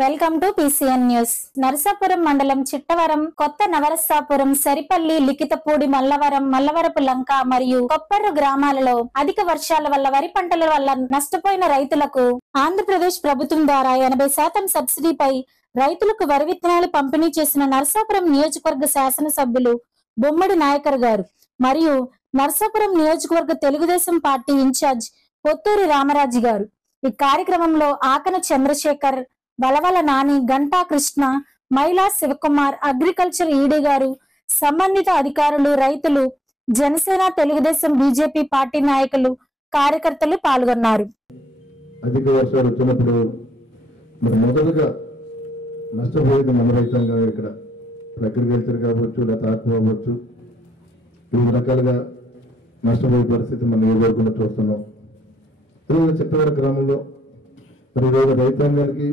Welcome to PCN news. Narasapuram మండలం చిట్టవరం, కొత్త నవరసాపురం, సరిపల్లి, లిఖితపూడి, మల్లవరం, మల్లవరపు లంక మరియు కొప్పర్రు గ్రామాలలో అధిక వర్షాల వల్ల వరి పంటల వల్ల నష్టపోయిన రైతులకు ఆంధ్రప్రదేశ్ ప్రభుత్వం ద్వారా 80% సబ్సిడీపై రైతులకు వరి విత్తనాలు పంపిణీ చేసిన నరసాపురం నియోజకవర్గ శాసనసభ్యులు బొమ్మడి నాయకర్ గారు మరియు నరసాపురం నియోజకవర్గ తెలుగుదేశం పార్టీ ఇన్ఛార్జ్ పొత్తూరి రామరాజు గారు. ఈ కార్యక్రమంలో ఆకన చంద్రశేఖర్, వలవల నాని, గంటా కృష్ణ, మైలా శివకుమార్, అగ్రికల్చర్ ఈడీ గారు, సంబంధిత అధికారులు, రైతులు, జనసేన, తెలుగుదేశం, బీజేపీ పార్టీ నాయకులు, కార్యకర్తలు పాల్గొన్నారు. అధిక వర్షాలు వచ్చినప్పుడు మొదలుగా నష్టపోయేది మన రైతాంగం. ఇక్కడ అగ్రికల్చర్ కావచ్చు, లేదా ఆకు అవ్వచ్చు, వివిధ రకాలుగా నష్టపోయే పరిస్థితి మనం ఎదుర్కొంటూ చూస్తున్నాం. ఈరోజు చిట్టవరం గ్రామంలో ఈరోజు రైతాంగానికి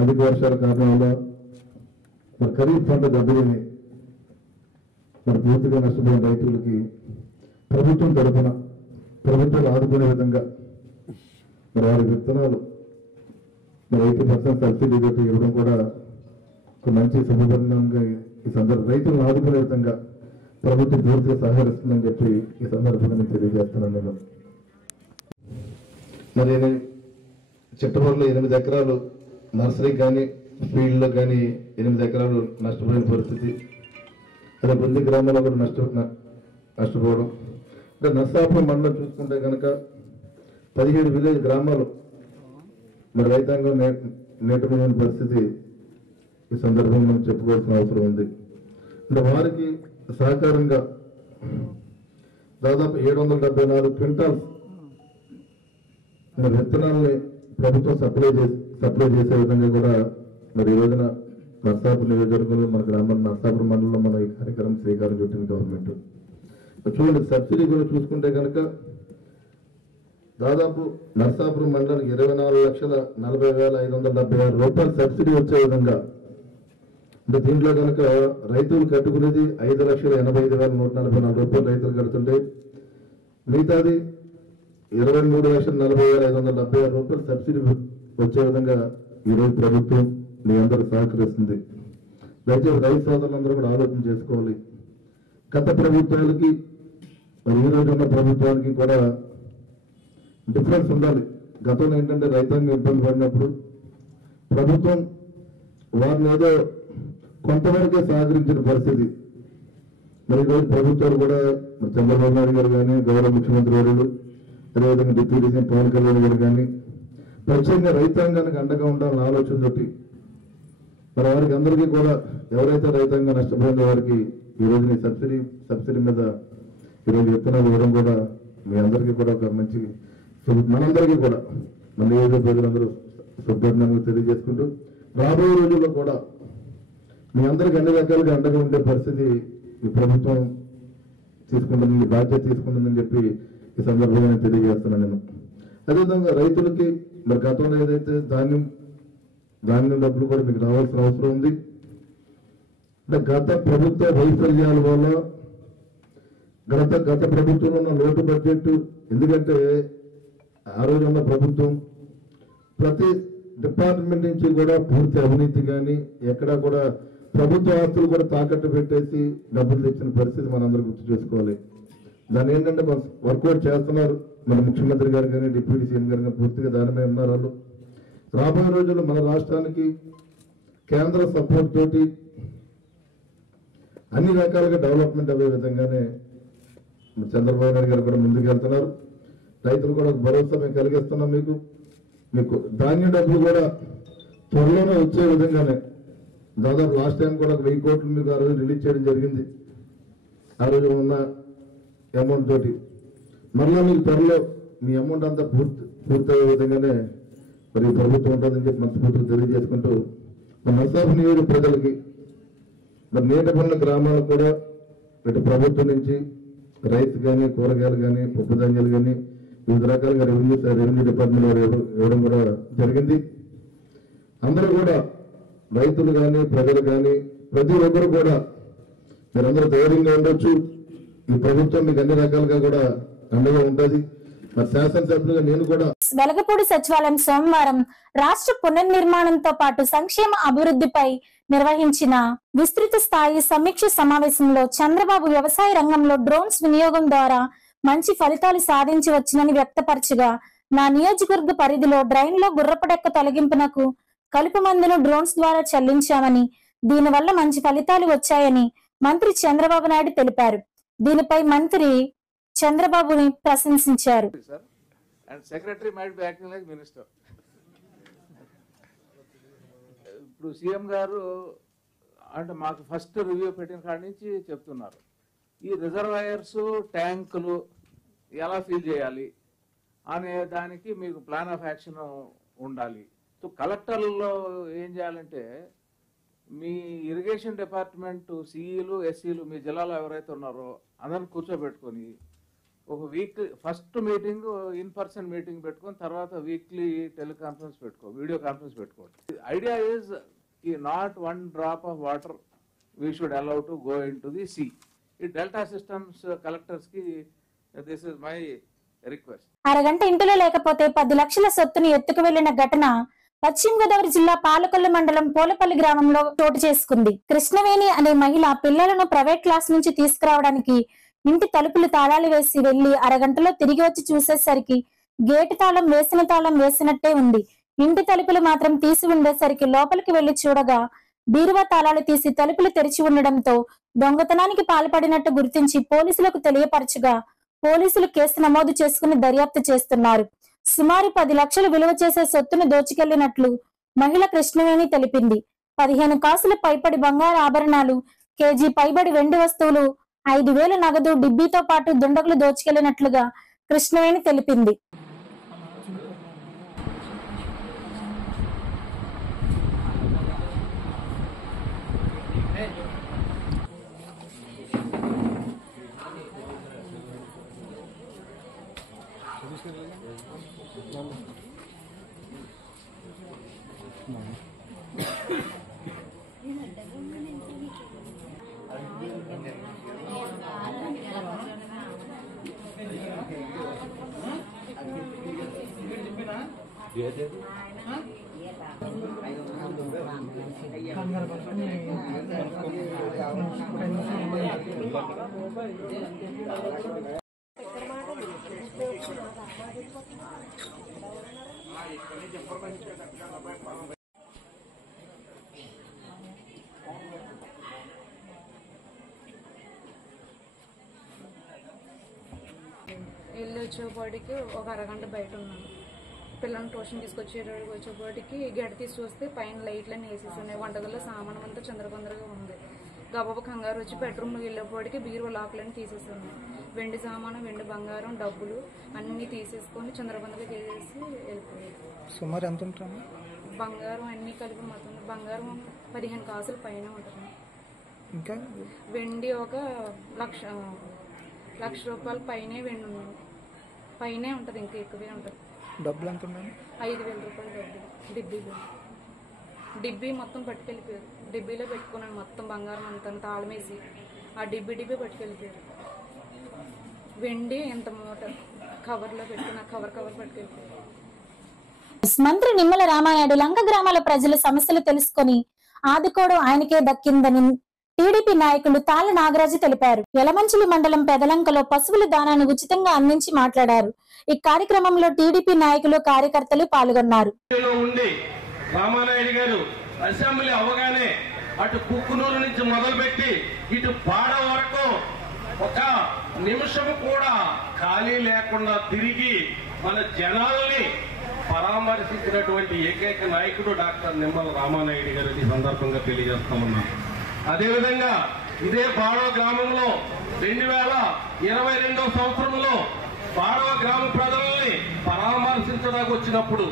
అధిక వర్షాల కారణంగా ఖరీఫ్ పంట దెబ్బతిని పూర్తిగా నష్టపోయిన రైతులకి ప్రభుత్వం తరఫున ప్రభుత్వాలు ఆదుకునే విధంగా వారి విత్తనాలు 80% సబ్సిడీ పెట్టి ఇవ్వడం కూడా ఒక మంచి శుభపరిణామంగా ఈ సందర్భం రైతులను ఆదుకునే విధంగా ప్రభుత్వం పూర్తిగా సహకరిస్తుందని చెప్పి ఈ సందర్భంగా నేను తెలియజేస్తున్నాను. నేను మరి చిట్టవరంలో 8 ఎకరాలు నర్సరీ కానీ ఫీల్డ్లో కానీ 8 ఎకరాలు నష్టపోయిన పరిస్థితి. అదే బుంది గ్రామంలో కూడా నష్టపోవడం. అంటే నరసాపురం మండలం చూసుకుంటే కనుక 17 విలేజ్ గ్రామాలు మరి రైతాంగం నేటమైన పరిస్థితి ఈ సందర్భంగా మనం చెప్పుకోవాల్సిన అవసరం ఉంది. అంటే వారికి సహకారంగా దాదాపు 774 క్వింటాల్స్ మరి విత్తనాలని ప్రభుత్వం సప్లై చేసే విధంగా కూడా మరి ఈ రోజున నరసాపురం నియోజకవర్గంలో మన గ్రామం నరసాపురం మండలంలో మన ఈ కార్యక్రమం శ్రీకారం చుట్టింది గవర్నమెంట్. చూడండి, సబ్సిడీ కూడా చూసుకుంటే కనుక దాదాపు నరసాపురం మండలానికి 24,40,576 రూపాయలు సబ్సిడీ వచ్చే విధంగా. అంటే దీంట్లో కనుక రైతులు కట్టుకునేది 5,85,144 రూపాయలు రైతులు కడుతుంటే మిగతాది 23,40,576 రూపాయలు సబ్సిడీ వచ్చే విధంగా ఈరోజు ప్రభుత్వం మీ అందరూ సహకరిస్తుంది. దయచేసి రైతు సోదరులందరూ కూడా ఆలోచన చేసుకోవాలి. గత ప్రభుత్వాలకి మరి ఈ రోజు ఉన్న ప్రభుత్వానికి కూడా డిఫరెన్స్ ఉండాలి. గతంలో ఏంటంటే రైతాంగం ఇబ్బంది పడినప్పుడు ప్రభుత్వం వారిని ఏదో కొంతవరకే సహకరించిన పరిస్థితి. మరి ఈరోజు ప్రభుత్వాలు కూడా చంద్రబాబు నాయుడు గారు కానీ, గౌరవ ముఖ్యమంత్రి వర్యులు, అదేవిధంగా డిప్యూటీ సీఎం పవన్ కళ్యాణ్ గారు కానీ ప్రత్యేకంగా రైతాంగానికి అండగా ఉండాలని ఆలోచన తోటి మరి వారికి అందరికీ కూడా ఎవరైతే రైతాంగం నష్టపోయిందో వారికి ఈ రోజు సబ్సిడీ మీద ఈరోజు విత్తనాలు ఇవ్వడం కూడా మీ అందరికీ కూడా ఒక మంచి మనందరికీ కూడా మన నియోజక ప్రజలందరూ శుభ్రంగా తెలియజేసుకుంటూ రాబోయే రోజుల్లో కూడా మీ అందరికీ అన్ని రకాలుగా అండగా ఉండే పరిస్థితి ఈ ప్రభుత్వం తీసుకుంటుందని, బాధ్యత తీసుకుంటుందని చెప్పి ఈ సందర్భంగా నేను తెలియజేస్తున్నాను. నేను అదేవిధంగా రైతులకి మరి గతంలో ఏదైతే ధాన్యం డబ్బులు కూడా మీకు రావాల్సిన అవసరం ఉంది. అంటే గత ప్రభుత్వ వైఫల్యాల వల్ల గత ప్రభుత్వంలో ఉన్న లోటు బడ్జెట్, ఎందుకంటే ఆ రోజు ఉన్న ప్రభుత్వం ప్రతి డిపార్ట్మెంట్ నుంచి కూడా పూర్తి అవినీతి కానీ ఎక్కడా కూడా ప్రభుత్వ ఆస్తులు కూడా తాకట్టు పెట్టేసి డబ్బులు తెచ్చిన పరిస్థితి మనందరూ గుర్తు చేసుకోవాలి. దాన్ని ఏంటంటే వర్కౌట్ చేస్తున్నారు మన ముఖ్యమంత్రి గారు కానీ, డిప్యూటీ సీఎం గారు కానీ పూర్తిగా దానిమే ఉన్నారు వాళ్ళు. రాబోయే రోజుల్లో మన రాష్ట్రానికి కేంద్ర సపోర్ట్ తోటి అన్ని రకాలుగా డెవలప్మెంట్ అయ్యే విధంగానే చంద్రబాబు నాయుడు గారు కూడా ముందుకు వెళ్తున్నారు. రైతులు కూడా భరోసా మేము కలిగిస్తున్నాం. మీకు ధాన్యం డబ్బులు కూడా త్వరలోనే వచ్చే విధంగానే దాదాపు లాస్ట్ టైం కూడా 1000 కోట్లు మీకు ఆ రోజు రిలీజ్ చేయడం జరిగింది. ఆ రోజు ఉన్న అమౌంట్ తోటి మరలా మీకు త్వరలో మీ అమౌంట్ అంతా పూర్తయ్యే విధంగానే మరి ప్రభుత్వం ఉంటుందని చెప్పి మనస్ఫూర్తిగా తెలియజేసుకుంటూ మన నరసాపురం నియోజక ప్రజలకి మరి నీటపల్లి గ్రామాలకు కూడా ఇటు ప్రభుత్వం నుంచి రైస్ కానీ, కూరగాయలు కానీ, పప్పు ధాన్యాలు కానీ వివిధ రకాలుగా రెవెన్యూ డిపార్ట్మెంట్ వారు ఇవ్వడం కూడా జరిగింది. అందరూ కూడా రైతులు కానీ, ప్రజలు కానీ ప్రతి ఒక్కరు కూడా మీరందరూ ధైర్యంగా ఉండొచ్చు. ఈ ప్రభుత్వం మీకు అన్ని రకాలుగా కూడా అండగా ఉంటుంది. మరి శాసనసభ్యులుగా నేను కూడా వెలగపూడి సచివాలయం సోమవారం రాష్ట్ర పునర్నిర్మాణంతో పాటు సంక్షేమ అభివృద్ధిపై నిర్వహించిన విస్తృత స్థాయి సమీక్ష సమావేశంలో చంద్రబాబు వ్యవసాయ రంగంలో డ్రోన్స్ వినియోగం ద్వారా మంచి ఫలితాలు సాధించి వచ్చినని వ్యక్తపరచగా, నా నియోజకవర్గ పరిధిలో డ్రైన్లో గుర్రపడెక్క తొలగింపునకు కలుపు మందును డ్రోన్స్ ద్వారా చెల్లించామని, దీనివల్ల మంచి ఫలితాలు వచ్చాయని మంత్రి చంద్రబాబు నాయుడు తెలిపారు. దీనిపై మంత్రి చంద్రబాబుని ప్రశంసించారు. ఇప్పుడు సీఎం గారు అంటే మాకు ఫస్ట్ రివ్యూ పెట్టిన కాడి నుంచి చెప్తున్నారు, ఈ రిజర్వాయర్స్ ట్యాంకులు ఎలా ఫిల్ చేయాలి అనే దానికి మీకు ప్లాన్ ఆఫ్ యాక్షన్ ఉండాలి. సో కలెక్టర్లో ఏం చేయాలంటే మీ ఇరిగేషన్ డిపార్ట్మెంట్ సిఈలు ఎస్సీలు మీ జిల్లాలో ఎవరైతే ఉన్నారో అందరిని కూర్చోబెట్టుకొని ఒక weekly first meeting in person meeting పెట్టుకొని తర్వాత వీక్లీ టెలికాన్ఫరెన్స్ వీడియో కాన్ఫరెన్స్ పెట్టుకోండి. Idea is not one drop of water we should allow to go in to the sea. ఈ డెల్టా సిస్టమ్స్ కలెక్టర్స్ కి దిస్ ఇస్ మై రిక్వెస్ట్. అరగంట ఇంటిలో లేకపోతే 10 లక్షల సొత్తును ఎత్తుకు వెళ్లిన ఘటన పశ్చిమ గోదావరి జిల్లా పాలకొల్లు మండలం పోలపల్లి గ్రామంలో చోటు చేసుకుంది. కృష్ణవేణి అనే మహిళ పిల్లలను ప్రైవేట్ క్లాస్ నుంచి తీసుకురావడానికి ఇంటి తలుపులు తాళాలు వేసి వెళ్లి అరగంటలో తిరిగి వచ్చి చూసేసరికి గేటు తాళం వేసినట్టే ఉంది. ఇంటి తలుపులు మాత్రం తీసి ఉండేసరికి లోపలికి వెళ్లి చూడగా బీరువా తాళాలు తీసి తలుపులు తెరిచి ఉండడంతో దొంగతనానికి పాల్పడినట్టు గుర్తించి పోలీసులకు తెలియపరచగా పోలీసులు కేసు నమోదు చేసుకుని దర్యాప్తు చేస్తున్నారు. సుమారు 10 లక్షలు విలువ చేసే సొత్తును దోచుకెళ్లినట్లు మహిళ కృష్ణవేణి తెలిపింది. 15 కాసుల పైపడి బంగారు ఆభరణాలు, కేజీ పైబడి వెండి వస్తువులు, 5,000 నగదు డిబ్బీతో పాటు దుండగులు దోచుకెళ్లినట్లుగా కృష్ణవేణి తెలిపింది. వెళ్ళి వచ్చేపాటికి ఒక అరగంట బయట ఉన్నాను. పిల్లల్ని ట్యూషన్ వచ్చేపాటికి గడ్డ తీసి చూస్తే పైన లైట్లన్నీ వేసేసి ఉన్నాయి. వంటగల్లో సామానం అంతా చిందరబందరగా ఉంది. గబాబా కంగారు వచ్చి బెడ్రూమ్కి వెళ్ళేపాటికి బీరువా లాక్లన్నీ తీసేసాను. వెండి సామానం, వెండి బంగారం, డబ్బులు అన్నీ తీసేసుకొని చిందరబందరగా చేసేసి వెళ్ళిపోయారు. సుమారు ఎంత ఉంటుంది? బంగారం అన్నీ కలిపి మొత్తం బంగారం 15 కాసుల పైన ఉంటుంది. ఇంకా వెండి ఒక 1,00,000 రూపాయల పైనే వెండి ఉంది. పైనే ఉంటుంది, ఇంకా ఎక్కువే ఉంటుంది. డబ్బులు ఎంత ఉన్నాయి? 5,000 రూపాయలు డబ్బులు డిబ్బీ మొత్తం పట్టుకెళ్ళిపోయారు. డిబ్బీలో పెట్టుకున్నాను మొత్తం బంగారం అంతా తాళమేసి ఆ డిబ్బీ పట్టుకెళ్ళిపోయారు. వెండి ఎంత మూట కవర్లో పెట్టుకున్న కవర్ పట్టుకెళ్ళిపోయారు. మంత్రి నిమ్మల రామానాయుడు లంక గ్రామాల ప్రజల సమస్యలు తెలుసుకొని ఆదుకోవడం ఆయనకే దక్కిందని టీడీపీ నాయకులు తాళ్ళ నాగరాజు తెలిపారు. యలమంచిలి మండలం పెదలంకలో పశువుల దానాన్ని ఉచితంగా అందించి మాట్లాడారు. ఈ కార్యక్రమంలో టీడీపీ నాయకులు, కార్యకర్తలు పాల్గొన్నారు. రామానాయుడు గారు అసెంబ్లీ అవగానే అటు కుక్కునూరు నుంచి మొదలుపెట్టి ఇటు పాడ వరకు ఒక నిమిషం కూడా ఖాళీ లేకుండా తిరిగి మన జనాలని పరామర్శించినటువంటి ఏకైక నాయకుడు డాక్టర్ నిమ్మల రామానాయుడు గారు ఈ సందర్భంగా తెలియజేస్తా ఉన్నాను. అదేవిధంగా ఇదే బాడవ గ్రామంలో 2022 సంవత్సరంలో బాడవ గ్రామ ప్రజల్ని పరామర్శించడానికి వచ్చినప్పుడు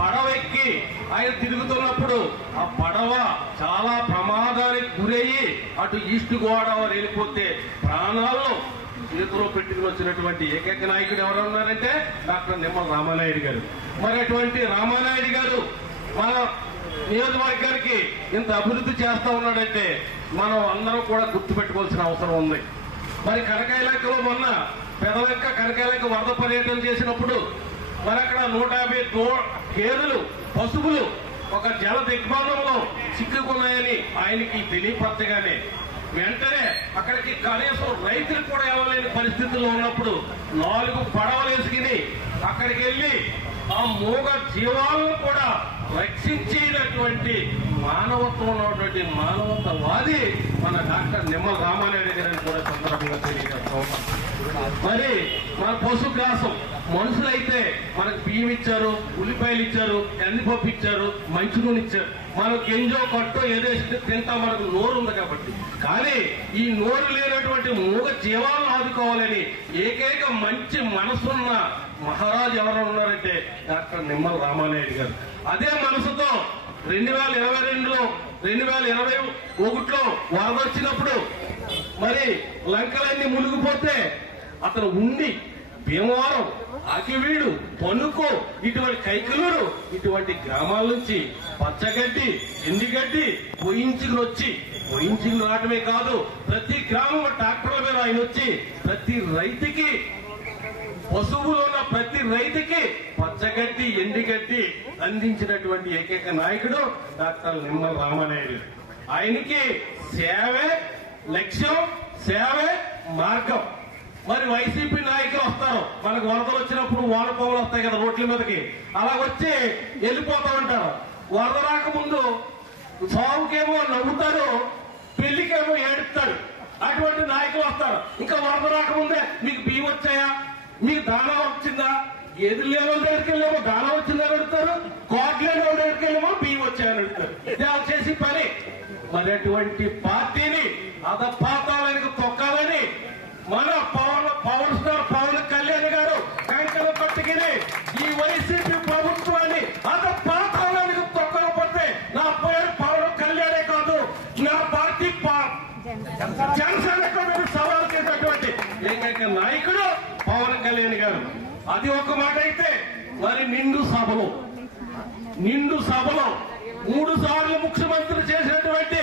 పడవ ఎక్కి ఆయన తిరుగుతున్నప్పుడు ఆ పడవ చాలా ప్రమాదానికి గురయ్యి అటు ఈస్ట్ గోదావరి వెళ్ళిపోతే ప్రాణాలను చేతిలో పెట్టుకుని వచ్చినటువంటి ఏకైక నాయకుడు ఎవరున్నారంటే డాక్టర్ నిమ్మల రామానాయుడు గారు. మరి అటువంటి రామానాయుడు గారు మన నియోజకవర్గానికి ఇంత అభివృద్ధి చేస్తా ఉన్నాడంటే మనం అందరం కూడా గుర్తుపెట్టుకోవాల్సిన అవసరం ఉంది. మరి కనకైలాకలో మొన్న పెదలంక కనకాలంక వరద పర్యటన చేసినప్పుడు మరి అక్కడ 150 గేదెలు పశువులు ఒక జల దిగ్బంధంలో చిక్కుకున్నాయని ఆయనకి తెలియపరచగానే వెంటనే అక్కడికి కనీసం రైతులు కూడా వెళ్ళలేని పరిస్థితుల్లో ఉన్నప్పుడు 4 పడవలు వేసుకుని అక్కడికి వెళ్లి ఆ మూగ జీవాలను కూడా రక్షించేటటువంటి మానవత్వం ఉన్నటువంటి మానవత్వవాది మన డాక్టర్ నిమ్మల రామానాయుడు గారిని కూడా సందర్భంగా తెలియజేస్తాం. మరి మన పశుగ్రాసం మనుషులైతే మనకు బియ్యం ఇచ్చారు, ఉల్లిపాయలు ఇచ్చారు, కందిపప్పు ఇచ్చారు, మంచి నూనె ఇచ్చారు. మనం గింజో కట్టో ఏదేసి తింటా మనకు నోరు ఉంది కాబట్టి. కానీ ఈ నోరు లేనటువంటి మూగ జీవాలను ఆదుకోవాలని ఏకైక మంచి మనసున్న మహారాజు ఎవరు ఉన్నారంటే డాక్టర్ నిమ్మల రామానాయుడు గారు. అదే మనసుతో 2022లో 2021లో వరద వచ్చినప్పుడు మరి లంకలన్నీ మునిగిపోతే అతను ఉండి భీమవరం, అకివీడు, పనుకో ఇటువంటి కైకలూరు ఇటువంటి గ్రామాల నుంచి పచ్చగడ్డి, ఎండిగడ్డి పోయించుకుని రావటమే కాదు, ప్రతి గ్రామం ట్రాక్టర్ల మీద ఆయన వచ్చి ప్రతి రైతుకి పశువులు ఉన్న ప్రతి రైతుకి పచ్చగడ్డి, ఎండిగడ్డి అందించినటువంటి ఏకైక నాయకుడు డాక్టర్ నిమ్మల రామానాయుడు. ఆయనకి సేవే లక్ష్యం, సేవే మార్గం. మరి వైసీపీ నాయకులు వస్తారు, మనకు వరదలు వచ్చినప్పుడు వానపాములు వస్తాయి కదా రోడ్ల మీదకి, అలా వచ్చి వెళ్ళిపోతా ఉంటారు. వరద రాకముందు సాగుకేమో నవ్వుతారు, పెళ్లికేమో ఏడుస్తాడు. అటువంటి నాయకులు వస్తారు. ఇంకా వరద రాకముందే మీకు బియ్యం వచ్చాయా, మీకు దానం వచ్చిందా, ఏది లేని వాళ్ళ దగ్గరికి వెళ్ళేమో దానం వచ్చిందని అడుగుతారు, కోట్ లేని వాళ్ళ దగ్గరికి వెళ్ళేమో బియ్యం వచ్చాయని అడుగుతారు. ఇది వాళ్ళు చేసి పని. మరి అటువంటి పార్టీని అధపాతాలకు తొక్కాలని మన పవర్ స్టార్ పవన్ కళ్యాణ్ గారు కంకణ పట్టుకుని ఈ వైసీపీ ప్రభుత్వాన్ని అధపాతాలకు తొక్కకపోతే నా పేరు పవన్ కళ్యాణే కాదు, నా పార్టీ జనసేనకు సవాల్ చేసినటువంటి ఏకైక నాయకుడు పవన్ కళ్యాణ్ గారు. అది ఒక మాట అయితే, మరి నిండు సభలో 3 సార్లు ముఖ్యమంత్రి చేసినటువంటి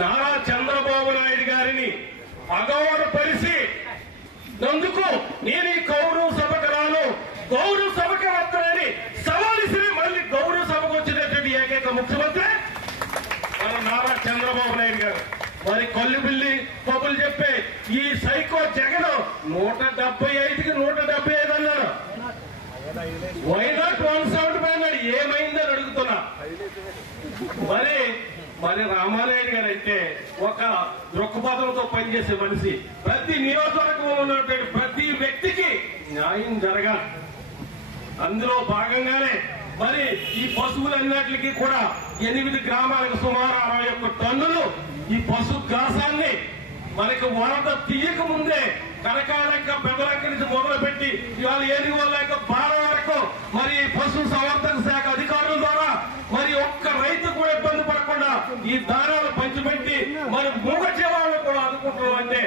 నారా చంద్రబాబు నాయుడు గారిని అగౌరవపరిచి నందుకు నేను ఈ గౌరవ సభకు రాను, గౌరవ సభకు వస్తానని సవాలిసి మళ్ళీ గౌరవ సభకు వచ్చినటువంటి ఏకైక ముఖ్యమంత్రి మన నారా చంద్రబాబు నాయుడు గారు. మరి కొల్లిబిల్లి పబ్బులు చెప్పే ఈ సైకో జగన్ 175కి 175 అన్నారు. వైనాట్ 175 అన్నాడు. ఏమైందని అడుగుతున్నా. మరి రామానాయుడు గారు అయితే ఒక దృక్పథంతో పనిచేసే మనిషి. ప్రతి నియోజకవర్గంలో ఉన్నటువంటి ప్రతి వ్యక్తికి న్యాయం జరగాలి. అందులో భాగంగానే మరి ఈ పశువులన్నిటికీ కూడా 8 గ్రామాలకు సుమారు 61 టన్నులు ఈ పశు గ్రాసాన్ని మనకి వరద తీయక ముందే కనకాలంక పెదలంక నుంచి మొదలుపెట్టి ఇవాళ ఏనుగోళ్ళ బాల వరకు మరి పశు సంవర్ధక శాఖ అధికారుల ద్వారా మరి ఒక్క రైతు కూడా ఇబ్బంది పడకుండా ఈ దారాలు పంచిపెట్టి మరి మూగ జీవాలను కూడా అనుకుంటున్నాం. అంటే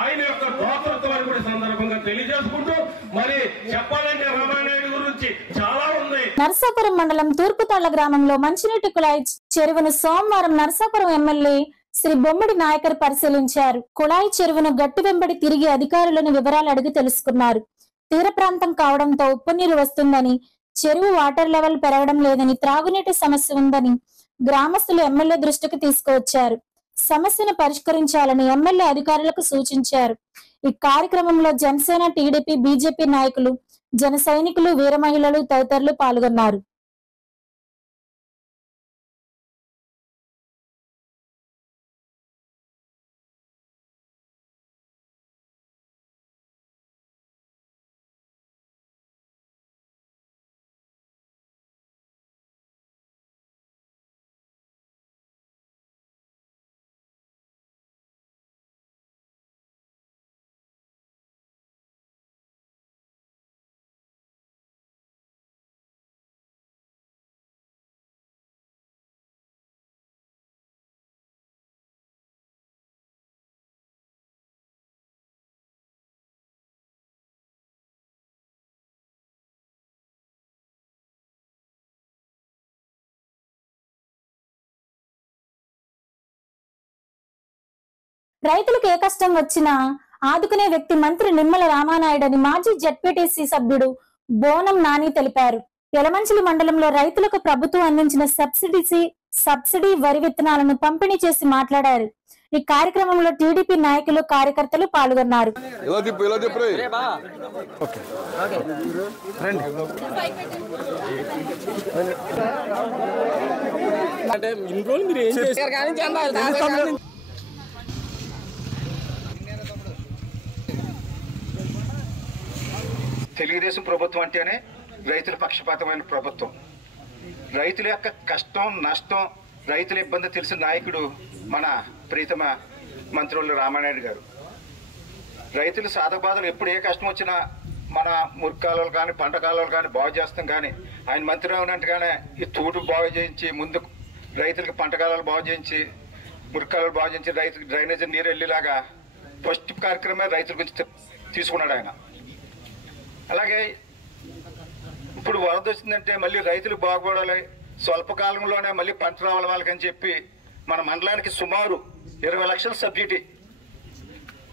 ఆయన యొక్క దోతృత్వాన్ని కూడా సందర్భంగా తెలియజేసుకుంటూ మరి చెప్పాలంటే రామానాయుడు గురించి చాలా ఉంది. నరసాపురం మండలం తూర్పుతాళ్ల గ్రామంలో మంచినీటి కుళాయి చెరువును సోమవారం నరసాపురం ఎమ్మెల్యే శ్రీ బొమ్మడి నాయకర్ పరిశీలించారు. కుళాయి చెరువును గట్టు వెంబడి తిరిగి అధికారులను వివరాలు అడిగి తెలుసుకున్నారు. తీర ప్రాంతం కావడంతో ఉప్పునీరు వస్తుందని, చెరువు వాటర్ లెవెల్ పెరగడం లేదని, త్రాగునీటి సమస్య ఉందని గ్రామస్తులు ఎమ్మెల్యే దృష్టికి తీసుకువచ్చారు. సమస్యను పరిష్కరించాలని ఎమ్మెల్యే అధికారులకు సూచించారు. ఈ కార్యక్రమంలో జనసేన, టీడీపీ, బీజేపీ నాయకులు, జన సైనికులు, వీర మహిళలు తదితరులు పాల్గొన్నారు. రైతులకు ఏ కష్టం వచ్చినా ఆదుకునే వ్యక్తి మంత్రి నిమ్మల రామానాయుడు అని మాజీ జెడ్పీటీసీ సభ్యుడు బోనం నాని తెలిపారు. యలమంచిలి మండలంలో రైతులకు ప్రభుత్వం అందించిన సబ్సిడీ వరి విత్తనాలను పంపిణీ చేసి మాట్లాడారు. ఈ కార్యక్రమంలో టీడీపీ నాయకులు, కార్యకర్తలు పాల్గొన్నారు. తెలుగుదేశం ప్రభుత్వం అంటేనే రైతుల పక్షపాతమైన ప్రభుత్వం. రైతుల యొక్క కష్టం, నష్టం, రైతుల ఇబ్బంది తెలిసిన నాయకుడు మన ప్రీతమ మంత్రులు రామానాయుడు గారు. రైతుల సాధబాధలు ఎప్పుడు ఏ కష్టం వచ్చినా మన మురికాలు కానీ పంట కాలువలు కానీ బాగు చేస్తాం. కానీ ఆయన మంత్రి ఉన్నట్టుగానే ఈ తూటు బాగు చేయించి, ముందు రైతులకి పంట కాలువలు బాగు చేయించి, మురికాలు బాగు చేయించి, రైతులకు డ్రైనేజీ నీరు వెళ్ళేలాగా ఫస్ట్ కార్యక్రమే రైతుల గురించి తీసుకున్నాడు ఆయన. అలాగే ఇప్పుడు వరద వచ్చిందంటే మళ్ళీ రైతులు బాగుపడాలి, స్వల్పకాలంలోనే మళ్ళీ పంట రావాలి వాళ్ళకని చెప్పి మన మండలానికి సుమారు 20 లక్షల సబ్సిడీ,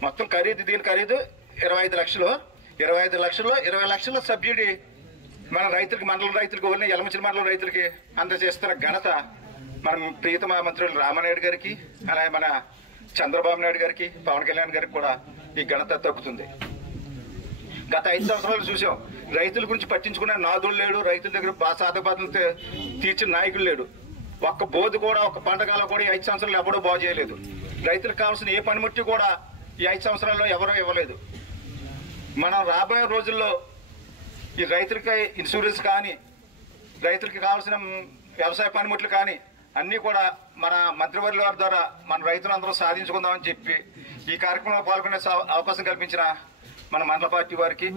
మొత్తం ఖరీదు, దీని ఖరీదు 25 లక్షలు. 25 లక్షల్లో 20 లక్షల సబ్సిడీ మన రైతులకి, మండలం రైతులకు, ఓన్లీ యలమంచిలి మండలం రైతులకి అందజేస్తున్న ఘనత మన ప్రీతమ మంత్రులు రామానాయుడు గారికి, అలాగే మన చంద్రబాబు నాయుడు గారికి, పవన్ కళ్యాణ్ గారికి కూడా ఈ ఘనత తగ్గుతుంది. గత 5 సంవత్సరాలు చూసాం, రైతుల గురించి పట్టించుకునే నాదులు లేడు, రైతుల దగ్గర సాధబాధలు తీర్చిన నాయకులు లేడు. ఒక్క బోధు కూడా, ఒక్క పంటకాలం కూడా ఈ 5 సంవత్సరాలు ఎవడో బాగు చేయలేదు. రైతులకు కావాల్సిన ఏ పనిముట్టి కూడా ఈ 5 సంవత్సరాల్లో ఎవరూ ఇవ్వలేదు. మనం రాబోయే రోజుల్లో ఈ రైతులకి ఇన్సూరెన్స్ కానీ, రైతులకి కావాల్సిన వ్యవసాయ పనిముట్లు కానీ అన్నీ కూడా మన మంత్రివర్యుల వారి ద్వారా మన రైతులందరూ సాధించుకుందామని చెప్పి ఈ కార్యక్రమంలో పాల్గొనే అవకాశం కల్పించిన మన మండల పార్టీ వారికి,